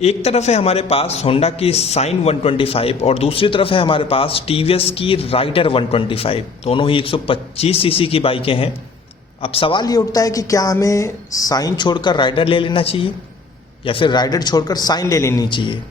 एक तरफ है हमारे पास होंडा की साइन 125 और दूसरी तरफ है हमारे पास टीवीएस की राइडर 125। दोनों ही 125 सीसी की बाइकें हैं। अब सवाल ये उठता है कि क्या हमें साइन छोड़कर राइडर ले लेना चाहिए या फिर राइडर छोड़कर साइन ले लेनी चाहिए।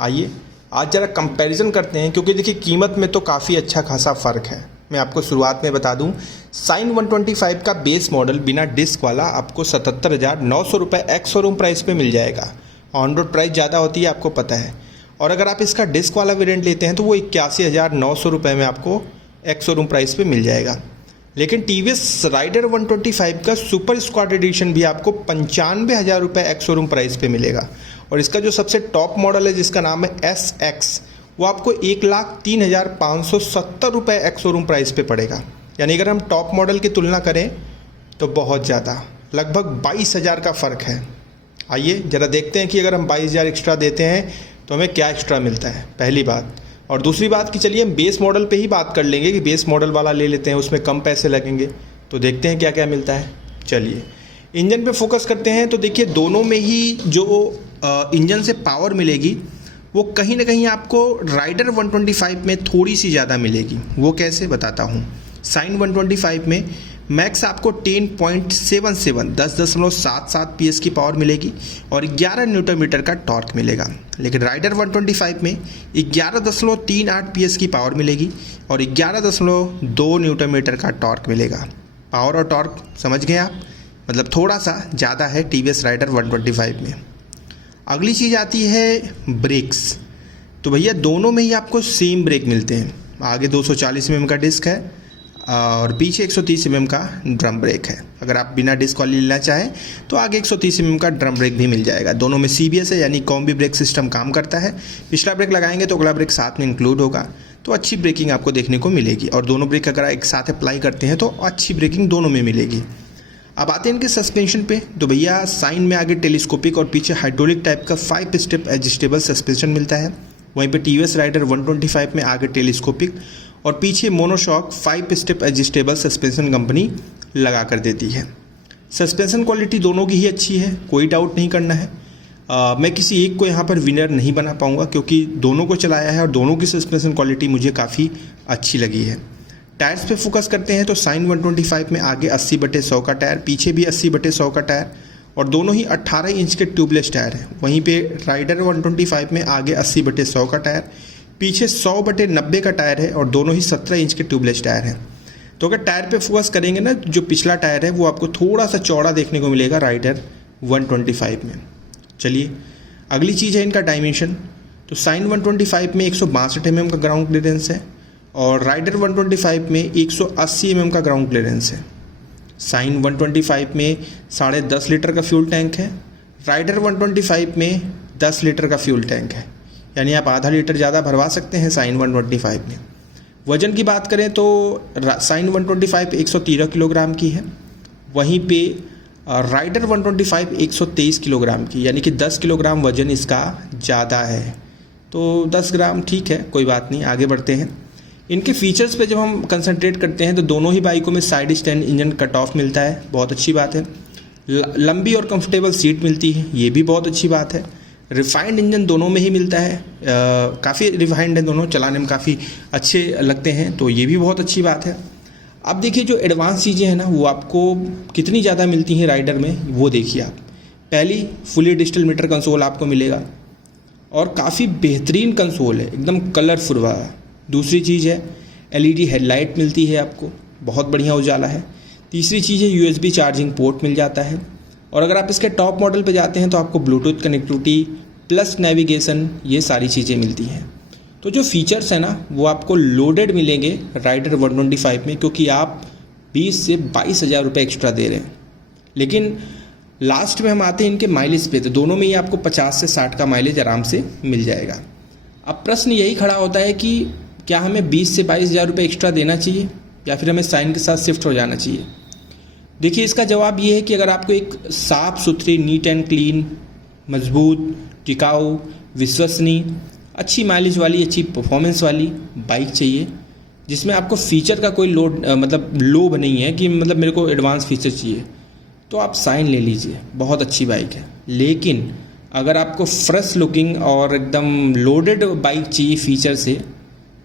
आइए आज ज़रा कंपैरिजन करते हैं, क्योंकि देखिए कीमत में तो काफ़ी अच्छा खासा फ़र्क है। मैं आपको शुरुआत में बता दूं, साइन 125 का बेस मॉडल बिना डिस्क वाला आपको 77,900 रुपये एक्स शोरूम प्राइस पे मिल जाएगा। ऑन रोड प्राइस ज़्यादा होती है, आपको पता है। और अगर आप इसका डिस्क वाला वेरिएंट लेते हैं तो वो 81,900 रुपये में आपको एक्स शोरूम प्राइस पे मिल जाएगा। लेकिन टीवीएस राइडर 125 का सुपर स्क्वाड एडिशन भी आपको 95,000 रुपये एक्स शोरूम प्राइस पे मिलेगा। और इसका जो सबसे टॉप मॉडल है जिसका नाम है SX, वो आपको 1,03,570 रुपये एक्स शोरूम प्राइस पे पड़ेगा। यानी अगर हम टॉप मॉडल की तुलना करें तो बहुत ज़्यादा, लगभग 22,000 का फ़र्क है। आइए ज़रा देखते हैं कि अगर हम 22,000 एक्स्ट्रा देते हैं तो हमें क्या एक्स्ट्रा मिलता है, पहली बात। और दूसरी बात कि चलिए हम बेस मॉडल पे ही बात कर लेंगे कि बेस मॉडल वाला ले लेते हैं, उसमें कम पैसे लगेंगे। तो देखते हैं क्या क्या मिलता है। चलिए इंजन पे फोकस करते हैं। तो देखिए दोनों में ही जो इंजन से पावर मिलेगी वो कहीं ना कहीं आपको राइडर 125 में थोड़ी सी ज़्यादा मिलेगी। वो कैसे बताता हूँ। साइन 125 में मैक्स आपको 10.77 10.77 PS की पावर मिलेगी और 11 न्यूटन मीटर का टॉर्क मिलेगा। लेकिन राइडर 125 में 11.38 PS की पावर मिलेगी और 11.2 न्यूटन मीटर का टॉर्क मिलेगा। पावर और टॉर्क समझ गए आप, मतलब थोड़ा सा ज़्यादा है टीवीएस राइडर 125 में। अगली चीज़ आती है ब्रेक्स। तो भैया दोनों में ही आपको सेम ब्रेक मिलते हैं। आगे 240 mm का डिस्क है और पीछे 130 mm का ड्रम ब्रेक है। अगर आप बिना डिस्क वाली लेना चाहें तो आगे 130 mm का ड्रम ब्रेक भी मिल जाएगा। दोनों में CBS है, यानी कॉम्बी ब्रेक सिस्टम काम करता है। पिछला ब्रेक लगाएंगे तो अगला ब्रेक साथ में इंक्लूड होगा, तो अच्छी ब्रेकिंग आपको देखने को मिलेगी। और दोनों ब्रेक अगर एक साथ अप्लाई करते हैं तो अच्छी ब्रेकिंग दोनों में मिलेगी। अब आते हैं इनके सस्पेंशन पे। तो भैया साइन में आगे टेलीस्कोपिक और पीछे हाइड्रोलिक टाइप का 5 स्टेप एडजस्टेबल सस्पेंशन मिलता है। वहीं पे टीवीएस राइडर 125 में आगे टेलीस्कोपिक और पीछे monoshock 5 step adjustable suspension company लगा कर देती है। सस्पेंशन क्वालिटी दोनों की ही अच्छी है, कोई डाउट नहीं करना है। मैं किसी एक को यहाँ पर विनर नहीं बना पाऊँगा, क्योंकि दोनों को चलाया है और दोनों की सस्पेंशन क्वालिटी मुझे काफ़ी अच्छी लगी है। टायर्स पे फोकस करते हैं तो साइन 125 में आगे 80/100 का टायर, पीछे भी 80/100 का टायर और दोनों ही 18 इंच के ट्यूबलेस टायर हैं। वहीं पे राइडर 125 में आगे 80/100 का टायर, पीछे 100/90 का टायर है और दोनों ही 17 इंच के ट्यूबलेस टायर हैं। तो अगर टायर पे फोकस करेंगे ना, जो पिछला टायर है वो आपको थोड़ा सा चौड़ा देखने को मिलेगा राइडर 125 में। चलिए अगली चीज़ है इनका डायमेंशन। तो साइन 125 में 162 mm का ग्राउंड क्लियरेंस है और राइडर 125 में 180 mm का ग्राउंड क्लियरेंस है। साइन 125 में 10.5 लीटर का फ्यूल टैंक है, राइडर 125 में 10 लीटर का फ्यूल टैंक है, यानी आप आधा लीटर ज़्यादा भरवा सकते हैं साइन 125 में। वज़न की बात करें तो साइन 125 113 किलोग्राम की है, वहीं पे राइडर 125 123 किलोग्राम की, यानी कि 10 किलोग्राम वज़न इसका ज़्यादा है। तो 10 ग्राम ठीक है, कोई बात नहीं, आगे बढ़ते हैं। इनके फीचर्स पे जब हम कंसंट्रेट करते हैं तो दोनों ही बाइकों में side stand engine cut off मिलता है, बहुत अच्छी बात है। लंबी और कंफर्टेबल सीट मिलती है, ये भी बहुत अच्छी बात है। रिफाइंड इंजन दोनों में ही मिलता है, काफ़ी रिफाइंड है दोनों, चलाने में काफ़ी अच्छे लगते हैं, तो ये भी बहुत अच्छी बात है। अब देखिए जो एडवांस चीज़ें हैं ना वो आपको कितनी ज़्यादा मिलती हैं राइडर में, वो देखिए आप। पहली फुली डिजिटल मीटर कंसोल आपको मिलेगा और काफ़ी बेहतरीन कंसोल है, एकदम कलरफुल वाला। दूसरी चीज़ है LED हेडलाइट मिलती है आपको, बहुत बढ़िया उजाला है। तीसरी चीज़ है USB चार्जिंग पोर्ट मिल जाता है। और अगर आप इसके टॉप मॉडल पे जाते हैं तो आपको ब्लूटूथ कनेक्टिविटी प्लस नेविगेशन, ये सारी चीज़ें मिलती हैं। तो जो फीचर्स हैं ना वो आपको लोडेड मिलेंगे राइडर 125 में, क्योंकि आप 20 से 22,000 रुपये एक्स्ट्रा दे रहे हैं। लेकिन लास्ट में हम आते हैं इनके माइलेज पे। तो दोनों में ही आपको 50 से 60 का माइलेज आराम से मिल जाएगा। अब प्रश्न यही खड़ा होता है कि क्या हमें 20 से 22,000 रुपये एक्स्ट्रा देना चाहिए या फिर हमें साइन के साथ शिफ्ट हो जाना चाहिए। देखिए इसका जवाब ये है कि अगर आपको एक साफ़ सुथरी, नीट एंड क्लीन, मजबूत, टिकाऊ, विश्वसनीय, अच्छी माइलेज वाली, अच्छी परफॉर्मेंस वाली बाइक चाहिए जिसमें आपको फ़ीचर का कोई लोभ नहीं है कि मेरे को एडवांस फीचर चाहिए, तो आप साइन ले लीजिए, बहुत अच्छी बाइक है। लेकिन अगर आपको फ्रेश लुकिंग और एकदम लोडेड बाइक चाहिए फीचर से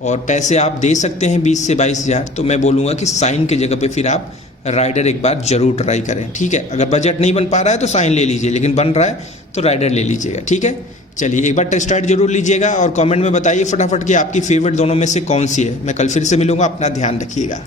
और पैसे आप दे सकते हैं 20 से 22 हज़ार, तो मैं बोलूँगा कि साइन की जगह पे फिर आप राइडर एक बार ज़रूर ट्राई करें। ठीक है, अगर बजट नहीं बन पा रहा है तो साइन ले लीजिए, लेकिन बन रहा है तो राइडर ले लीजिएगा। ठीक है, चलिए एक बार टेस्ट राइड जरूर लीजिएगा और कमेंट में बताइए फटाफट कि आपकी फेवरेट दोनों में से कौन सी है। मैं कल फिर से मिलूँगा, अपना ध्यान रखिएगा।